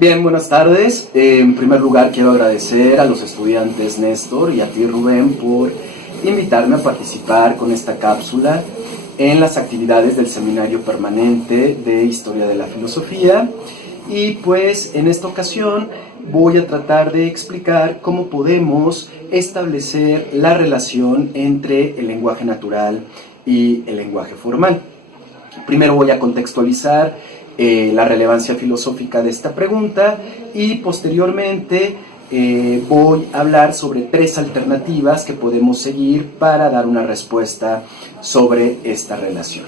Bien, buenas tardes. En primer lugar, quiero agradecer a los estudiantes Néstor y a ti, Rubén, por invitarme a participar con esta cápsula en las actividades del Seminario Permanente de Historia de la Filosofía. Y pues en esta ocasión voy a tratar de explicar cómo podemos establecer la relación entre el lenguaje natural y el lenguaje formal. Primero voy a contextualizar la relevancia filosófica de esta pregunta y posteriormente voy a hablar sobre tres alternativas que podemos seguir para dar una respuesta sobre esta relación.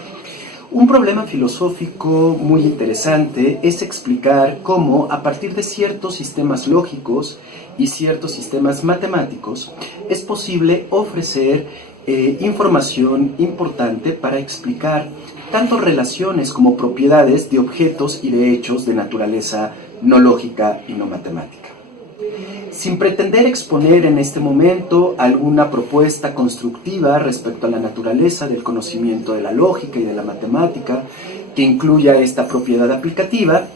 Un problema filosófico muy interesante es explicar cómo a partir de ciertos sistemas lógicos y ciertos sistemas matemáticos es posible ofrecer información importante para explicar tanto relaciones como propiedades de objetos y de hechos de naturaleza no lógica y no matemática. Sin pretender exponer en este momento alguna propuesta constructiva respecto a la naturaleza del conocimiento de la lógica y de la matemática que incluya esta propiedad aplicativa,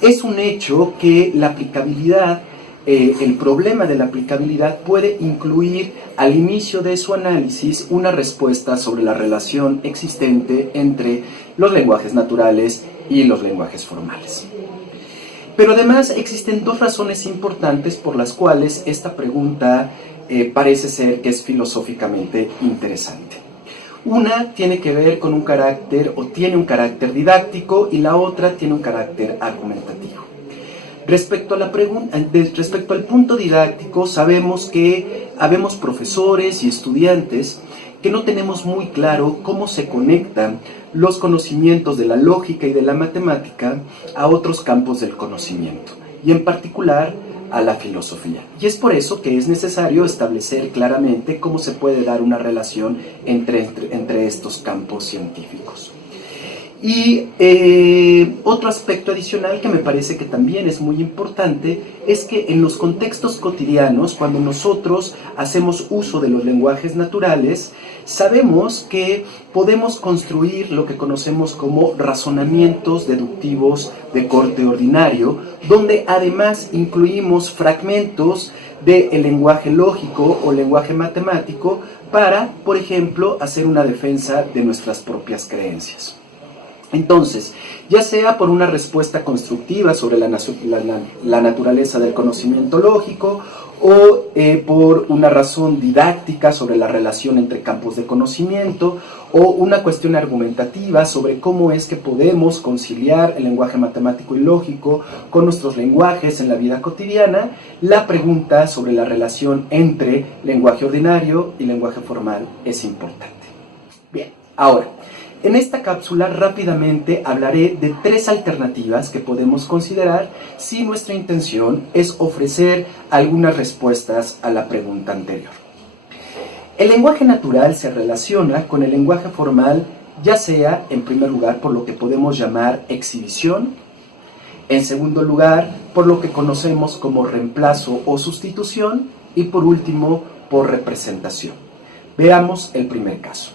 es un hecho que la aplicabilidad, el problema de la aplicabilidad puede incluir al inicio de su análisis una respuesta sobre la relación existente entre los lenguajes naturales y los lenguajes formales. Pero además existen dos razones importantes por las cuales esta pregunta parece ser que es filosóficamente interesante. Una tiene que ver con un carácter o tiene un carácter didáctico y la otra tiene un carácter argumentativo. Respecto al punto didáctico, sabemos que habemos profesores y estudiantes que no tenemos muy claro cómo se conectan los conocimientos de la lógica y de la matemática a otros campos del conocimiento, y en particular a la filosofía. Y es por eso que es necesario establecer claramente cómo se puede dar una relación entre estos campos científicos. Y otro aspecto adicional que me parece que también es muy importante es que en los contextos cotidianos, cuando nosotros hacemos uso de los lenguajes naturales, sabemos que podemos construir lo que conocemos como razonamientos deductivos de corte ordinario, donde además incluimos fragmentos del lenguaje lógico o lenguaje matemático para, por ejemplo, hacer una defensa de nuestras propias creencias. Entonces, ya sea por una respuesta constructiva sobre la naturaleza del conocimiento lógico o por una razón didáctica sobre la relación entre campos de conocimiento o una cuestión argumentativa sobre cómo es que podemos conciliar el lenguaje matemático y lógico con nuestros lenguajes en la vida cotidiana, la pregunta sobre la relación entre lenguaje ordinario y lenguaje formal es importante. Bien, ahora, en esta cápsula rápidamente hablaré de tres alternativas que podemos considerar si nuestra intención es ofrecer algunas respuestas a la pregunta anterior. El lenguaje natural se relaciona con el lenguaje formal, ya sea en primer lugar por lo que podemos llamar exhibición, en segundo lugar por lo que conocemos como reemplazo o sustitución y por último por representación. Veamos el primer caso.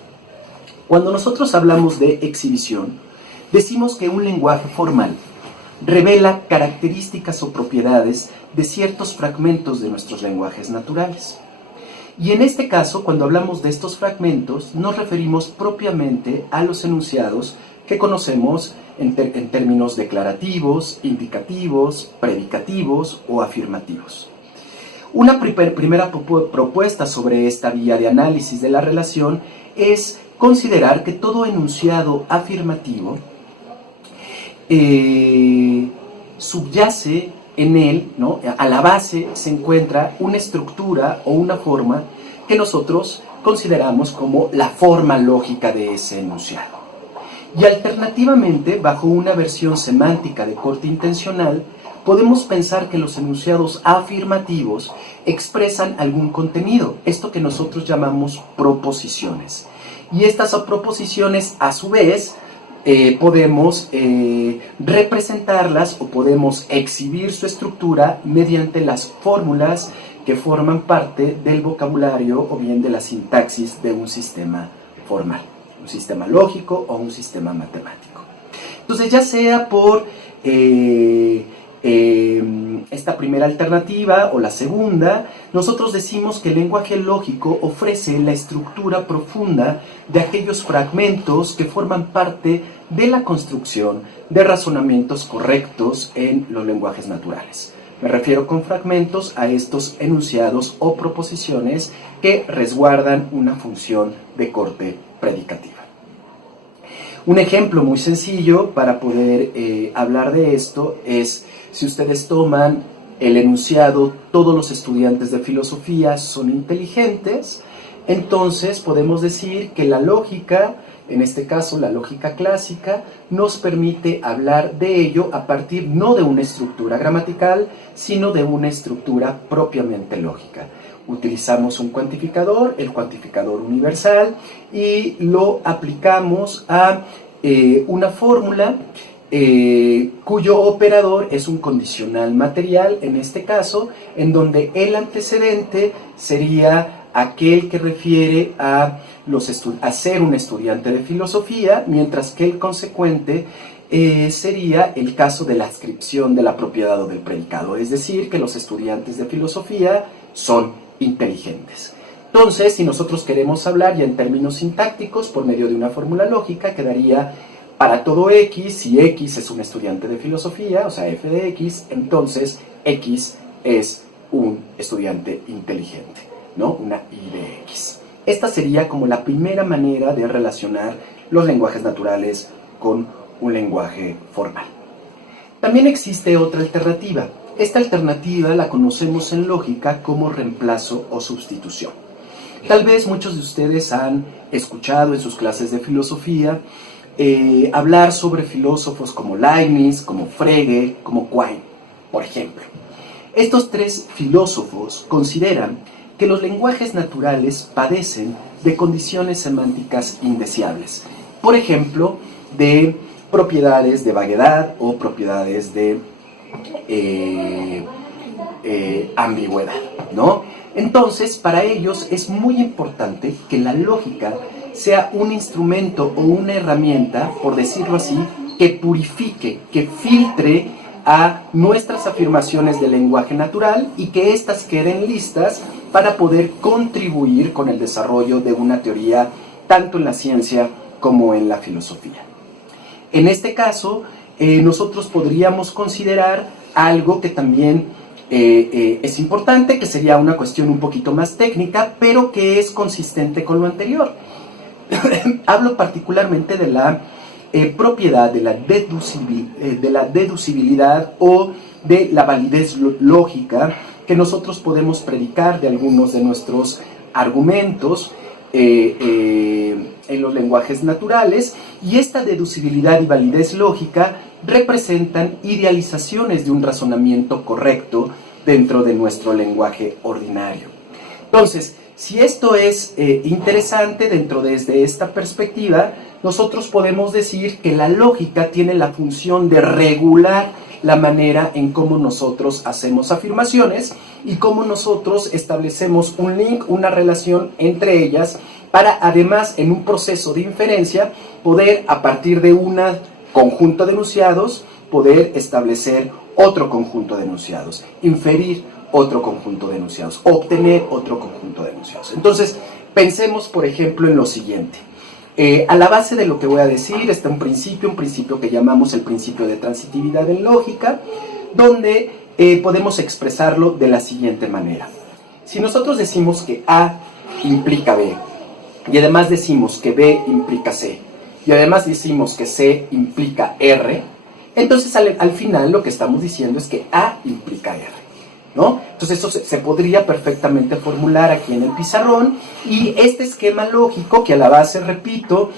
Cuando nosotros hablamos de exhibición, decimos que un lenguaje formal revela características o propiedades de ciertos fragmentos de nuestros lenguajes naturales. Y en este caso, cuando hablamos de estos fragmentos, nos referimos propiamente a los enunciados que conocemos en términos declarativos, indicativos, predicativos o afirmativos. Una primera propuesta sobre esta vía de análisis de la relación es considerar que todo enunciado afirmativo subyace en él, ¿no? A la base se encuentra una estructura o una forma que nosotros consideramos como la forma lógica de ese enunciado. Y alternativamente, bajo una versión semántica de corte intencional, podemos pensar que los enunciados afirmativos expresan algún contenido, esto que nosotros llamamos proposiciones. Y estas proposiciones, a su vez, podemos representarlas o podemos exhibir su estructura mediante las fórmulas que forman parte del vocabulario o bien de la sintaxis de un sistema formal, un sistema lógico o un sistema matemático. Entonces, ya sea por esta primera alternativa o la segunda, nosotros decimos que el lenguaje lógico ofrece la estructura profunda de aquellos fragmentos que forman parte de la construcción de razonamientos correctos en los lenguajes naturales. Me refiero con fragmentos a estos enunciados o proposiciones que resguardan una función de corte predicativa. Un ejemplo muy sencillo para poder hablar de esto es si ustedes toman el enunciado todos los estudiantes de filosofía son inteligentes, entonces podemos decir que la lógica, en este caso la lógica clásica, nos permite hablar de ello a partir no de una estructura gramatical, sino de una estructura propiamente lógica. Utilizamos un cuantificador, el cuantificador universal, y lo aplicamos a una fórmula cuyo operador es un condicional material, en este caso, en donde el antecedente sería aquel que refiere a ser un estudiante de filosofía, mientras que el consecuente sería el caso de la adscripción de la propiedad o del predicado, es decir, que los estudiantes de filosofía son inteligentes. Entonces, si nosotros queremos hablar ya en términos sintácticos por medio de una fórmula lógica, quedaría para todo X, si X es un estudiante de filosofía, o sea, f de X, entonces X es un estudiante inteligente, ¿no? Una y de X. Esta sería como la primera manera de relacionar los lenguajes naturales con un lenguaje formal. También existe otra alternativa. Esta alternativa la conocemos en lógica como reemplazo o sustitución. Tal vez muchos de ustedes han escuchado en sus clases de filosofía hablar sobre filósofos como Leibniz, como Frege, como Quine, por ejemplo. Estos tres filósofos consideran que los lenguajes naturales padecen de condiciones semánticas indeseables. Por ejemplo, de propiedades de vaguedad o propiedades de ambigüedad, ¿no? Entonces, para ellos es muy importante que la lógica sea un instrumento o una herramienta, por decirlo así, que purifique, que filtre a nuestras afirmaciones del lenguaje natural y que éstas queden listas para poder contribuir con el desarrollo de una teoría tanto en la ciencia como en la filosofía. En este caso, nosotros podríamos considerar algo que también es importante, que sería una cuestión un poquito más técnica, pero que es consistente con lo anterior. Hablo particularmente de la propiedad de la deducibilidad o de la validez lógica que nosotros podemos predicar de algunos de nuestros argumentos en los lenguajes naturales, y esta deducibilidad y validez lógica representan idealizaciones de un razonamiento correcto dentro de nuestro lenguaje ordinario. Entonces, si esto es interesante desde esta perspectiva, nosotros podemos decir que la lógica tiene la función de regular la manera en cómo nosotros hacemos afirmaciones y cómo nosotros establecemos un link, una relación entre ellas, para además en un proceso de inferencia poder, a partir de un conjunto de enunciados, poder establecer otro conjunto de enunciados, inferir otro conjunto de enunciados, obtener otro conjunto de enunciados. Entonces, pensemos, por ejemplo, en lo siguiente. A la base de lo que voy a decir está un principio que llamamos el principio de transitividad en lógica, donde podemos expresarlo de la siguiente manera. Si nosotros decimos que A implica B, y además decimos que B implica C, y además decimos que C implica R, entonces al final lo que estamos diciendo es que A implica R, ¿no? Entonces esto se podría perfectamente formular aquí en el pizarrón, y este esquema lógico, que a la base, repito,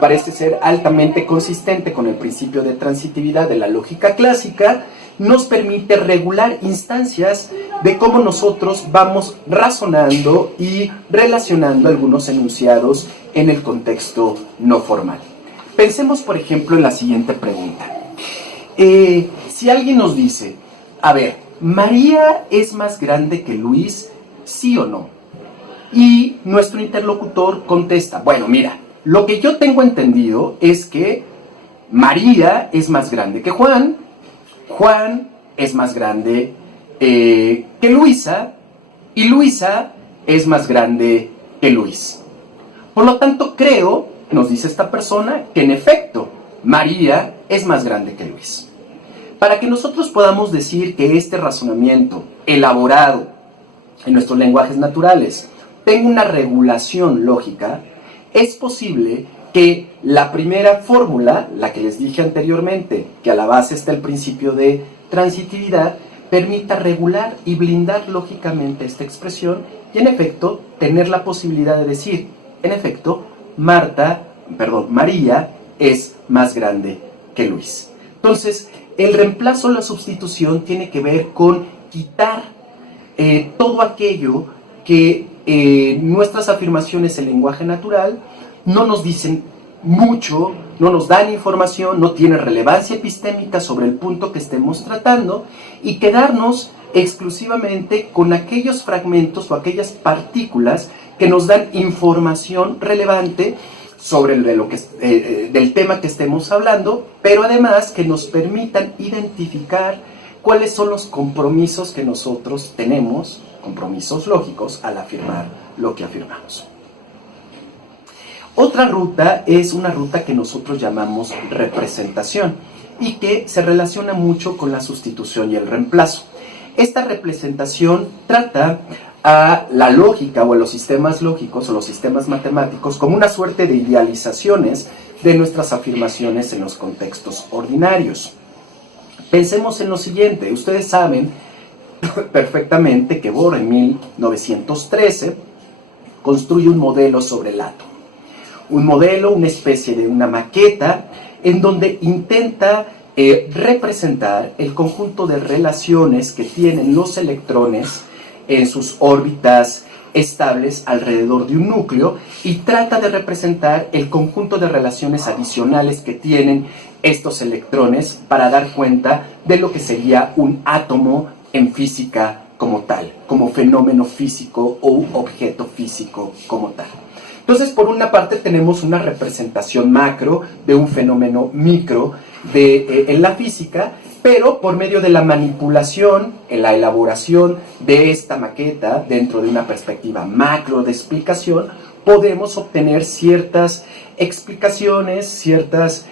parece ser altamente consistente con el principio de transitividad de la lógica clásica, nos permite regular instancias de cómo nosotros vamos razonando y relacionando algunos enunciados en el contexto no formal. Pensemos, por ejemplo, en la siguiente pregunta. Si alguien nos dice, a ver, ¿María es más grande que Luis, sí o no? Y nuestro interlocutor contesta, bueno, mira, lo que yo tengo entendido es que María es más grande que Juan, Juan es más grande que Luisa, y Luisa es más grande que Luis. Por lo tanto, creo, nos dice esta persona, que en efecto, María es más grande que Luis. Para que nosotros podamos decir que este razonamiento elaborado en nuestros lenguajes naturales tenga una regulación lógica, es posible que la primera fórmula, la que les dije anteriormente, que a la base está el principio de transitividad, permita regular y blindar lógicamente esta expresión y en efecto tener la posibilidad de decir, en efecto, María es más grande que Luis. Entonces, el reemplazo o la sustitución tiene que ver con quitar todo aquello que nuestras afirmaciones en lenguaje natural no nos dicen mucho, no nos dan información, no tiene relevancia epistémica sobre el punto que estemos tratando, y quedarnos exclusivamente con aquellos fragmentos o aquellas partículas que nos dan información relevante sobre del tema que estemos hablando, pero además que nos permitan identificar cuáles son los compromisos que nosotros tenemos, compromisos lógicos, al afirmar lo que afirmamos. Otra ruta es una ruta que nosotros llamamos representación y que se relaciona mucho con la sustitución y el reemplazo. Esta representación trata a la lógica o a los sistemas lógicos o los sistemas matemáticos como una suerte de idealizaciones de nuestras afirmaciones en los contextos ordinarios. Pensemos en lo siguiente, ustedes saben perfectamente que Bohr en 1913 construye un modelo sobre el átomo. Un modelo, una especie de una maqueta, en donde intenta representar el conjunto de relaciones que tienen los electrones en sus órbitas estables alrededor de un núcleo y trata de representar el conjunto de relaciones adicionales que tienen estos electrones para dar cuenta de lo que sería un átomo en física como tal, como fenómeno físico o objeto físico como tal. Entonces, por una parte tenemos una representación macro de un fenómeno micro en la física, pero por medio de la manipulación, en la elaboración de esta maqueta dentro de una perspectiva macro de explicación, podemos obtener ciertas explicaciones, ciertas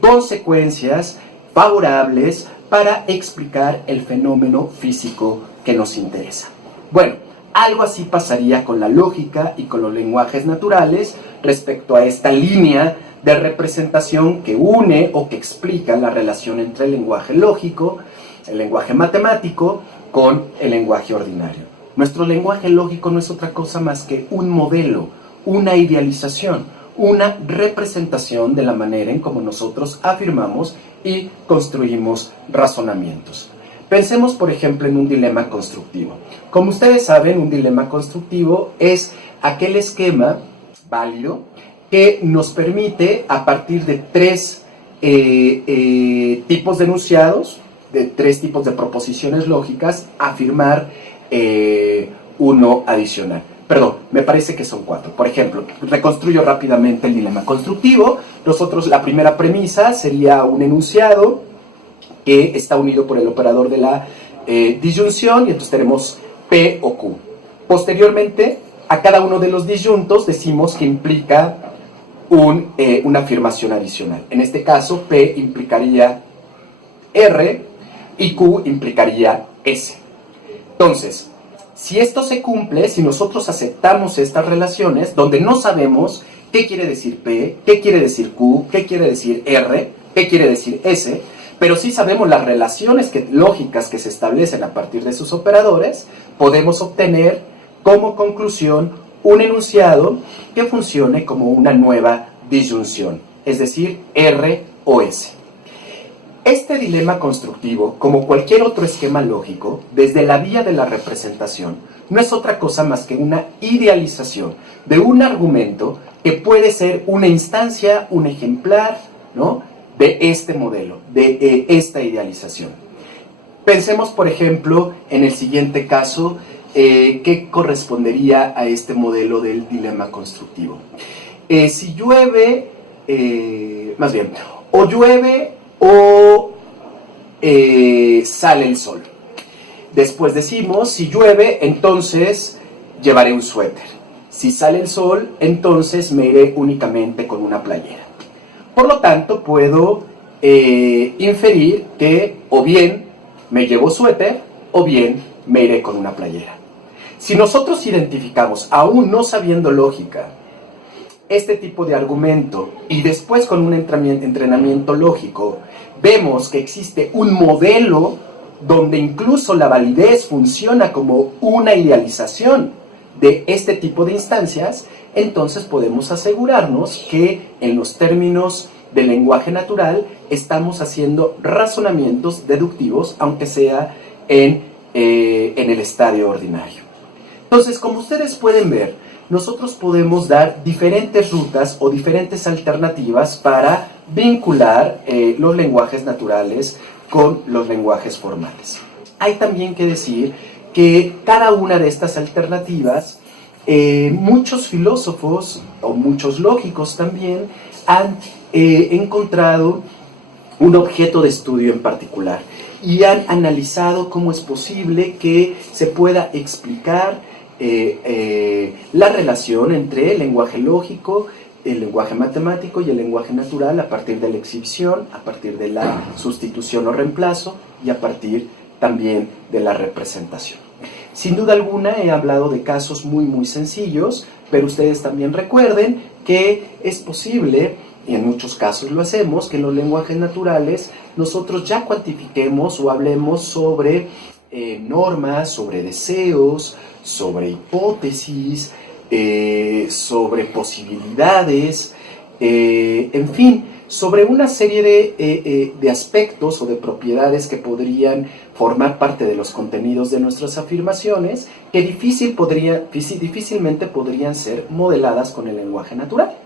consecuencias favorables para explicar el fenómeno físico que nos interesa. Bueno, algo así pasaría con la lógica y con los lenguajes naturales respecto a esta línea de representación que une o que explica la relación entre el lenguaje lógico, el lenguaje matemático, con el lenguaje ordinario. Nuestro lenguaje lógico no es otra cosa más que un modelo, una idealización, una representación de la manera en cómo nosotros afirmamos y construimos razonamientos. Pensemos, por ejemplo, en un dilema constructivo. Como ustedes saben, un dilema constructivo es aquel esquema válido que nos permite, a partir de tres tipos de enunciados, de tres tipos de proposiciones lógicas, afirmar uno adicional. Perdón, me parece que son cuatro. Por ejemplo, reconstruyo rápidamente el dilema constructivo. Nosotros, la primera premisa sería un enunciado que está unido por el operador de la disyunción, y entonces tenemos P o Q. Posteriormente, a cada uno de los disyuntos decimos que implica una afirmación adicional. En este caso, P implicaría R y Q implicaría S. Entonces, si esto se cumple, si nosotros aceptamos estas relaciones, donde no sabemos qué quiere decir P, qué quiere decir Q, qué quiere decir R, qué quiere decir S, pero sí sabemos las relaciones lógicas que se establecen a partir de sus operadores, podemos obtener como conclusión un enunciado que funcione como una nueva disyunción, es decir, R o S. Este dilema constructivo, como cualquier otro esquema lógico, desde la vía de la representación, no es otra cosa más que una idealización de un argumento que puede ser una instancia, un ejemplar, ¿no?, de este modelo, de esta idealización. Pensemos, por ejemplo, en el siguiente caso, que correspondería a este modelo del dilema constructivo. Si llueve, más bien, o llueve o sale el sol. Después decimos, si llueve, entonces llevaré un suéter. Si sale el sol, entonces me iré únicamente con una playera. Por lo tanto, puedo inferir que o bien me llevo suéter o bien me iré con una playera. Si nosotros identificamos, aún no sabiendo lógica, este tipo de argumento y después con un entrenamiento lógico, vemos que existe un modelo donde incluso la validez funciona como una idealización de este tipo de instancias, entonces podemos asegurarnos que en los términos del lenguaje natural estamos haciendo razonamientos deductivos, aunque sea en el estadio ordinario. Entonces, como ustedes pueden ver, nosotros podemos dar diferentes rutas o diferentes alternativas para vincular los lenguajes naturales con los lenguajes formales. Hay también que decir que cada una de estas alternativas, muchos filósofos o muchos lógicos también han encontrado un objeto de estudio en particular y han analizado cómo es posible que se pueda explicar la relación entre el lenguaje lógico, el lenguaje matemático y el lenguaje natural a partir de la exhibición, a partir de la sustitución o reemplazo y a partir también de la representación. Sin duda alguna he hablado de casos muy sencillos, pero ustedes también recuerden que es posible, y en muchos casos lo hacemos, que en los lenguajes naturales nosotros ya cuantifiquemos o hablemos sobre normas, sobre deseos, sobre hipótesis, sobre posibilidades, en fin, sobre una serie de aspectos o de propiedades que podrían formar parte de los contenidos de nuestras afirmaciones que difícilmente podrían ser modeladas con el lenguaje natural.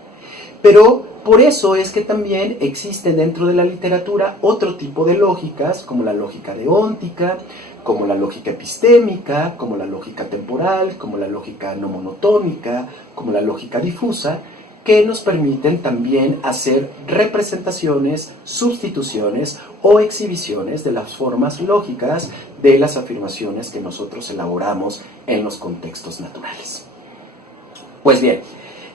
Pero por eso es que también existe dentro de la literatura otro tipo de lógicas, como la lógica deóntica, como la lógica epistémica, como la lógica temporal, como la lógica no monotónica, como la lógica difusa, que nos permiten también hacer representaciones, sustituciones o exhibiciones de las formas lógicas de las afirmaciones que nosotros elaboramos en los contextos naturales. Pues bien,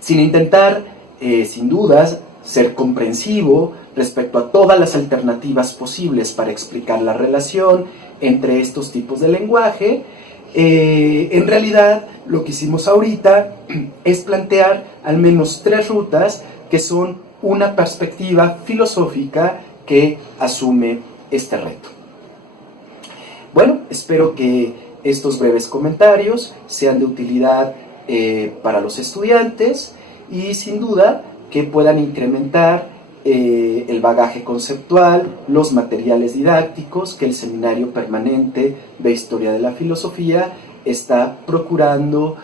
sin intentar sin dudas ser comprensivo respecto a todas las alternativas posibles para explicar la relación entre estos tipos de lenguaje, en realidad lo que hicimos ahorita es plantear al menos 3 rutas que son una perspectiva filosófica que asume este reto. Bueno, espero que estos breves comentarios sean de utilidad para los estudiantes y sin duda que puedan incrementar el bagaje conceptual, los materiales didácticos que el Seminario Permanente de Historia de la Filosofía está procurando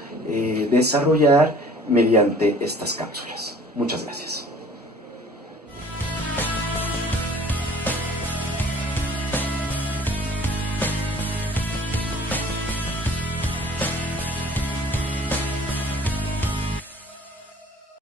desarrollar mediante estas cápsulas. Muchas gracias.